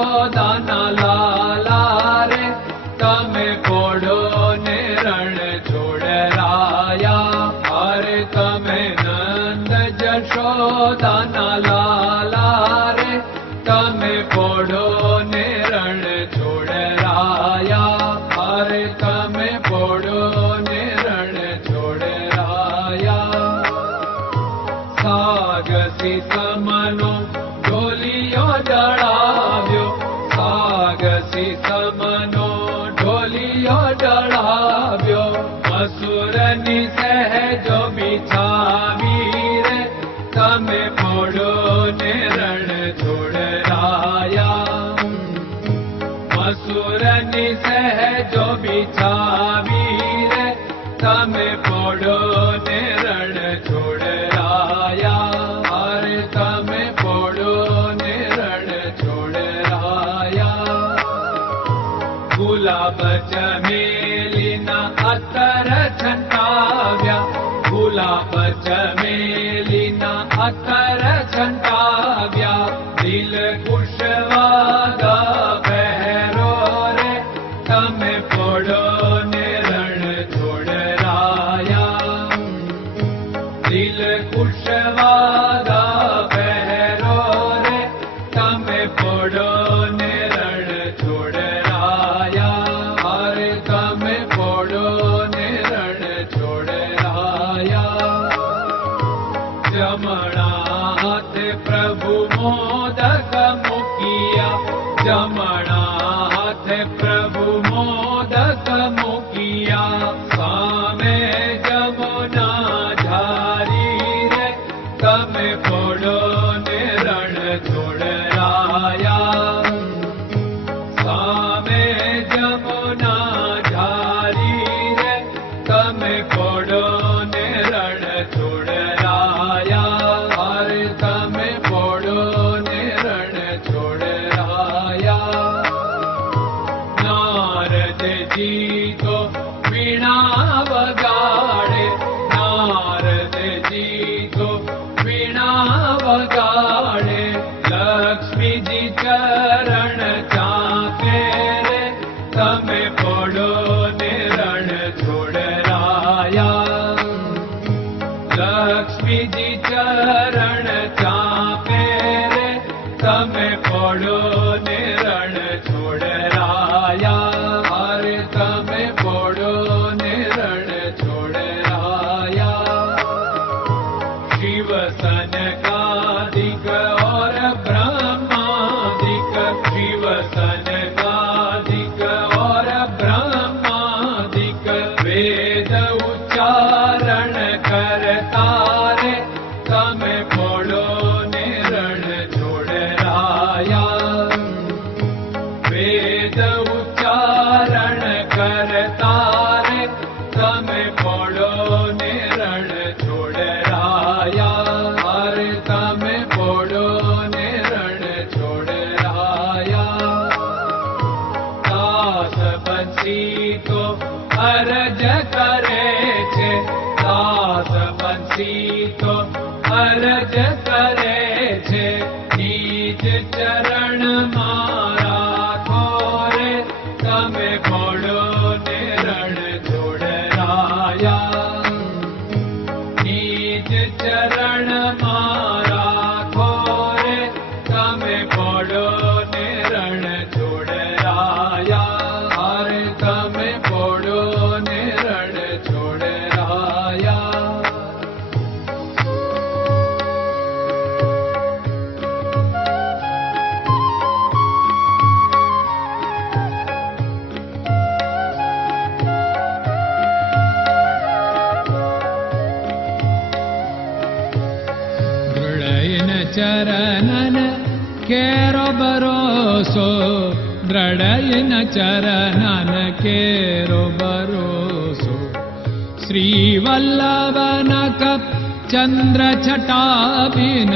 જશોદાના લાલા રે તમે પોડો ને રણ છોડરાયા. અરે તમે નંદ જશોદાના લાલા રે તમે પોડો ને રણ છોડરાયા. અરે તમે પોડો ને રણ છોડરાયા. સાગસી સમનો ઢોલિયો ડળાવ્યો, સાગસી સમનો ઢોલિયો ડળાવ્યો. મસૂરની સહેજો બિછાવી રે તમે પોડો ને રણ છોડરાયા. મસૂરની સહેજો બિછાવી રે તમે પોડો ને રણ છોડરાયા. અરે તમે પોડો ને રણ છોડરાયા. ગુલાબ ચમેલીના અત્તર છંટાવ્યા, ગુલાબ ચમેલીના અત્તર છંટાવ્યા. દિલ કુશવાદા પહેરો રે તમે પોડો ને રણ છોડરાયા. દિલ કુશવાદા પહેરો રે તમે પોડો ને રણ છોડરાયા. અરે તમે પોડો ને રણ છોડરાયા. જમણા હાથે પ્રભુ મોદક મૂકિયા, જમણા હાથે પ્રભુ મોદક મૂકિયા. સામે જમુના ઝારી રે તમે પોડો ને રણ છોડરાયા. સામે જમુના ઝારી રે તમે પોડો ને રણ છોડરાયા. અરે તમે પોડો ને રણ છોડરાયા. નારદજી તો વીણા વગાડે, નારદજી તો વીણા વગાડે. લક્ષ્મીજી ચરણ ચાકે રે તમે પોડો ને રણ છોડરાયા. લક્ષ્મીજી ચરણ ચાપે રે તમે પોડો ને રણ છોડરાયા. અરે તમે પોડો ને રણ છોડરાયા. શિવ સનકાદિક और ब्रह्मादिक, शिव सनकादिक और ब्रह्मादिक. वेद उच्चारण करता रे તમે પોડો ને રણ છોડરાયા. વેદ ઉચ્ચારણ કરતા રે તમે પોડો ને રણ છોડરાયા. અરે તમે પોડો ને રણ છોડરાયા. દાસ બંસી તો અરજ કરે છે, દાસ બંસી તો અરજ કરે છે. નીચ ચરણ મારા ખોરે તમે પોડો ને રણ છોડરાયા. નીચ ચરણ મારા ખોરે તમે પોડો ને રણ છોડરાયા. અરે તમે પોડો ને રણ છોડરાયા. ચરણન કેરો ભરોસો, દ્રઢયન ચરણન કેરો ભરોસો. શ્રી વલ્લભન કપ ચંદ્ર છટાબિન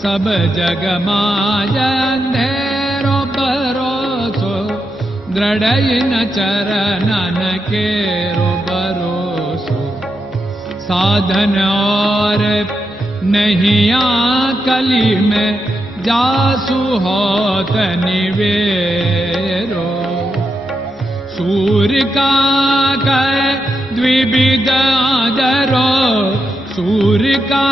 સબ જગમાં અંધેરો ભરોસો. દ્રઢયન ચરણન કેરો ભરોસો. साधन और नहीं कली में जासु होत निवेरो। सूर्य का कै द्विविध आदरो, सूर्य का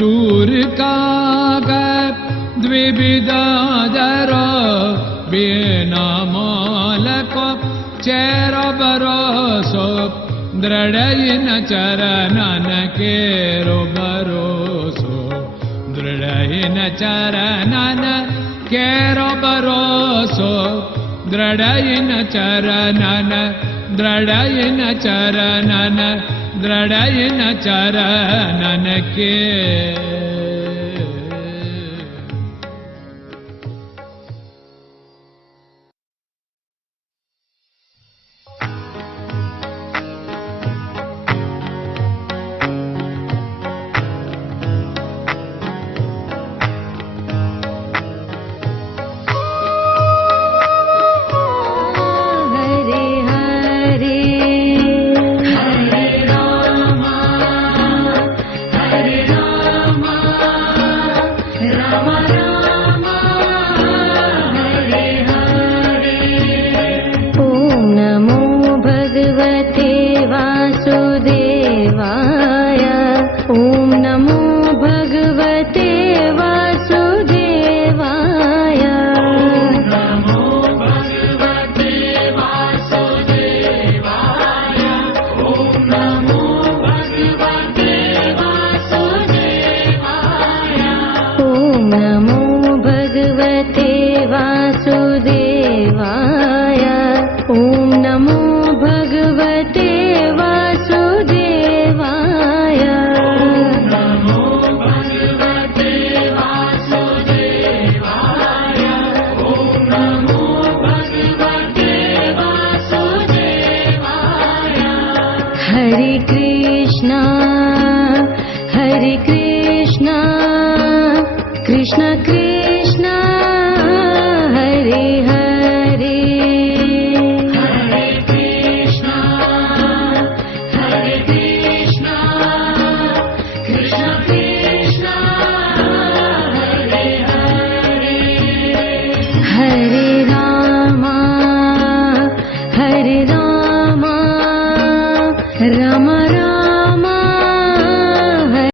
सूर्य का द्विविधादरो, बिना मोल को चेर भरोसो, दृढ़ चरणन केरो भरोसो, दृढ़ चरणन केरो भरोसो, दृढ़ चरणन, दृढ़ चरणन, दृढ़ चरणन के। Hare Krishna, Krishna Krishna